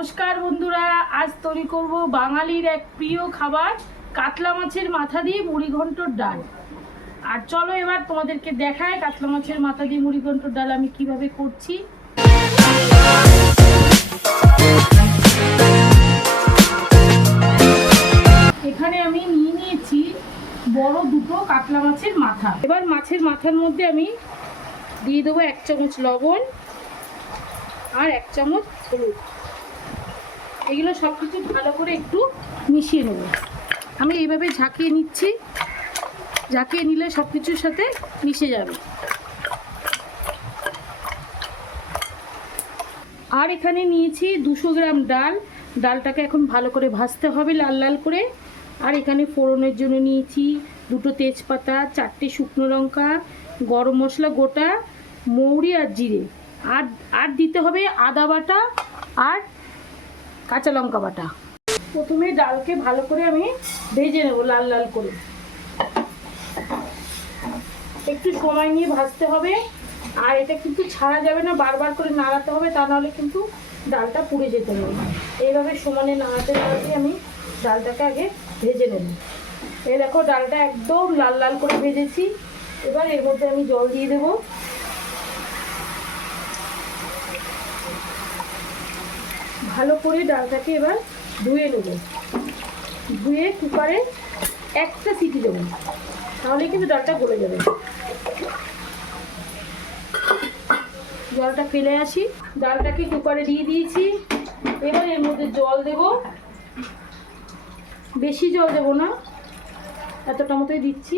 নমস্কার বন্ধুরা, আজ তৈরি করব বাঙালির এক প্রিয় খাবার কাতলা মাছের মাথা দিয়ে মুড়ি ঘন্টর ডাল। আর চলো এবার তোমাদেরকে দেখায় কাতলা মাছের মাথা দিয়ে মুড়ি ঘন্টর ডাল আমি কিভাবে করছি। এখানে আমি নিয়ে নিয়েছি বড় দুটো কাতলা মাছের মাথা। এবার মাছের মাথার মধ্যে আমি দিয়ে দেবো 1 চামচ লবণ আর 1 চামচ হলুদ। এগুলো সব কিছু ভালো করে একটু মিশিয়ে নেব। আমি এইভাবে ঝাঁকিয়ে নিচ্ছি, ঝাঁকিয়ে নিলে সব কিছুর সাথে মিশে যাবে। আর এখানে নিয়েছি 200 গ্রাম ডাল। ডালটাকে এখন ভালো করে ভাজতে হবে লাল লাল করে। আর এখানে ফোড়নের জন্য নিয়েছি 2টো তেজপাতা, 4টে শুকনো লঙ্কা, গরম মশলা গোটা, মৌরি আর জিরে। আর দিতে হবে আদা বাটা আর কাঁচা লঙ্কা বাটা। প্রথমে ডালকে ভালো করে আমি ভেজে নেব লাল লাল করে। একটু সময় নিয়ে ভাজতে হবে, আর এটা কিন্তু ছাড়া যাবে না, বারবার করে নাড়াতে হবে, তা নাহলে কিন্তু ডালটা পুড়ে যেতে হবে। এইভাবে সমানে নাড়াতে নাড়াতে আমি ডালটাকে আগে ভেজে নেব। এই দেখো ডালটা একদম লাল লাল করে ভেজেছি। এবার এর মধ্যে আমি জল দিয়ে দেবো। ভালো করে ডালটাকে এবার ধুয়ে নেব। ধুয়ে কুকারে একটা সিটি দেবো, তাহলে কিন্তু ডালটা গলে যাবে। জলটা ফেলে আসি। ডালটাকে কুকারে দিয়ে দিয়েছি। এবার এর মধ্যে জল দেব। বেশি জল দেব না, এতটা মতোই দিচ্ছি।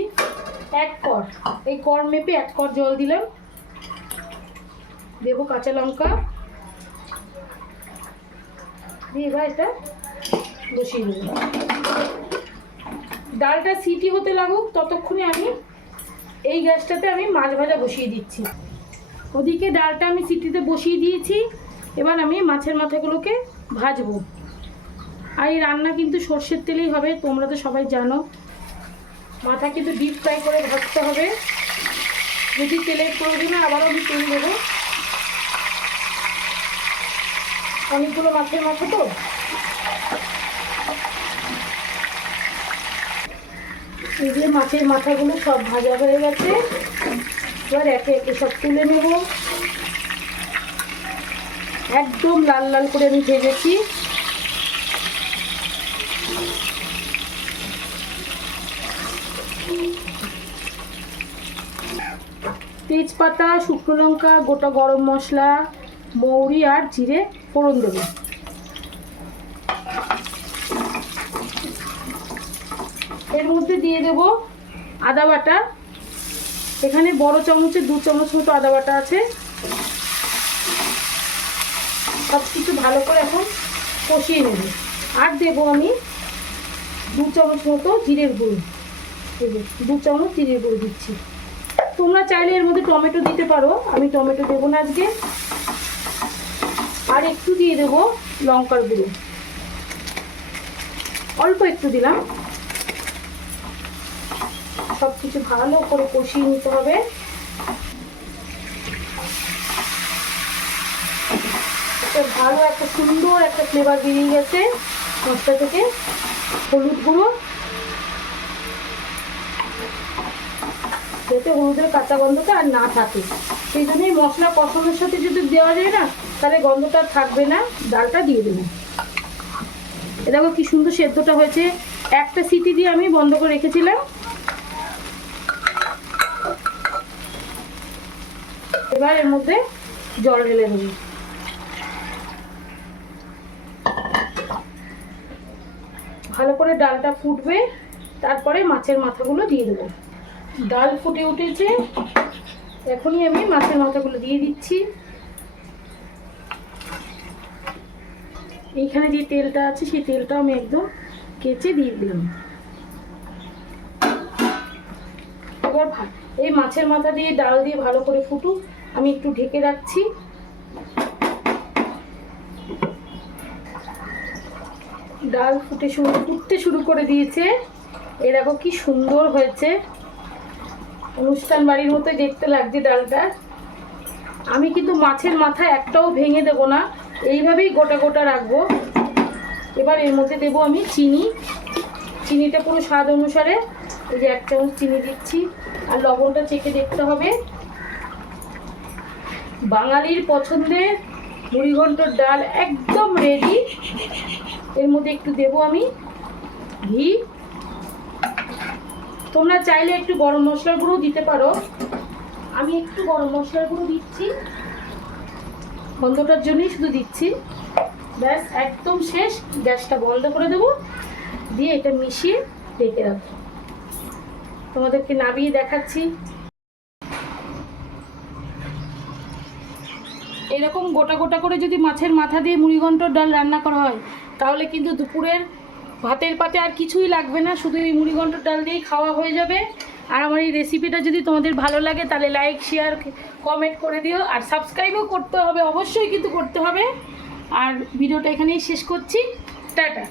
1 কড়, এই কড় মেপে 1 কড় জল দিলাম। দেবো কাঁচা লঙ্কা দিয়ে এবার এটা বসিয়ে দেবো। ডালটা সিটি হতে লাগুক, ততক্ষণে আমি এই গ্যাসটাতে আমি মাছ ভাজা বসিয়ে দিচ্ছি। ওদিকে ডালটা আমি সিটিতে বসিয়ে দিয়েছি। এবার আমি মাছের মাথাগুলোকে ভাজবো। আর এই রান্না কিন্তু সর্ষের তেলেই হবে, তোমরা তো সবাই জানো। মাথা কিন্তু ডিপ ফ্রাই করে ভাজতে হবে। যদি তেলের প্রয়োজনে আবারও আমি তেল দেবো। অনেকগুলো মাছের মাথা তো, এই যে মাছের মাথাগুলো সব ভাজা হয়ে গেছে। এবার একে একে সব তুলে নেব। একদম লাল লাল করে আমি ভেজেছি। তেজপাতা, শুকনো লঙ্কা, গোটা গরম মশলা, মৌরি আর জিরে ফোড়ন দেব। এর মধ্যে দিয়ে দেব আদা বাটা। এখানে বড় চামচে 2 চামচ মতো আদা বাটা আছে। সব কিছু ভালো করে এখন কষিয়ে নেব। আর দেব আমি 2 চামচ মতো জিরের গুঁড়ো। 2 চামচ জিরের গুঁড়ো দিচ্ছি। তোমরা চাইলে এর মধ্যে টমেটো দিতে পারো, আমি টমেটো দেবো না আজকে। আর একটু দিয়ে দেবো লঙ্কার গুঁড়ো, অল্প একটু দিলাম। সব কিছু ভালো করে কষিয়ে নিতে হবে। ভালো একটা সুন্দর একটা ফ্লেভার বেরিয়ে গেছে মশলা থেকে। হলুদ গুঁড়ো, যাতে হলুদের কাঁচা গন্ধটা আর না থাকে, সেই জন্যই মশলা কষানোর সাথে যদি দেওয়া যায় না, তাহলে গন্ধটা থাকবে না। ডালটা দিয়ে দেবো। এ দেখো কি সুন্দর সেদ্ধটা হয়েছে। একটা সিটি দিয়ে আমি বন্ধ করে রেখেছিলাম। এবার এর মধ্যে জল ঢেলে দেবো। ভালো করে ডালটা ফুটবে, তারপরে মাছের মাথাগুলো দিয়ে দেবো। ডাল ফুটে উঠেছে, এখনই আমি মাছের মাথাগুলো দিয়ে দিচ্ছি। এইখানে যে তেলটা আছে সেই তেলটা আমি একদম কেচে দিয়ে দিলাম। এবার এই মাছের মাথা দিয়ে ডাল দিয়ে ভালো করে ফুটুক, আমি একটু ঢেকে রাখছি। ডাল ফুটতে শুরু করে দিয়েছে। এই দেখো কি সুন্দর হয়েছে, অনুষ্ঠান বাড়ির মতো দেখতে লাগছে ডালটা। আমি কিন্তু মাছের মাথা একটাও ভেঙে দেব না, এইভাবেই গোটা গোটা রাখবো। এবার এর মধ্যে দেবো আমি চিনি। চিনিটা পুরো স্বাদ অনুসারে, এই যে 1 চামচ চিনি দিচ্ছি। আর লবণটা চেখে দেখতে হবে। বাঙালির পছন্দের মুড়িঘণ্টর ডাল একদম রেডি। এর মধ্যে একটু দেবো আমি ঘি। তোমরা চাইলে একটু গরম মশলার গুঁড়ো দিতে পারো, আমি একটু গরম মশলার গুঁড়ো দিচ্ছি, গন্ধটার জন্যই শুধু দিচ্ছি। ব্যাস একদম শেষ, গ্যাসটা বন্ধ করে দেবো, দিয়ে এটা মিশিয়ে ঢেকে রাখবো। তোমাদেরকে নামিয়ে দেখাচ্ছি। এরকম গোটা গোটা করে যদি মাছের মাথা দিয়ে মুড়িঘণ্টর ডাল রান্না করা হয়, তাহলে কিন্তু দুপুরের ভাতের পাতে আর কিছুই লাগবে না, শুধু এই মুড়িঘণ্টর ডাল দিয়েই খাওয়া হয়ে যাবে। আর আমার এই রেসিপিটা যদি তোমাদের ভালো লাগে তাহলে লাইক, শেয়ার, কমেন্ট করে দিও। আর সাবস্ক্রাইবও করতে হবে, অবশ্যই কিন্তু করতে হবে। আর ভিডিওটা এখানেই শেষ করছি। টাটা।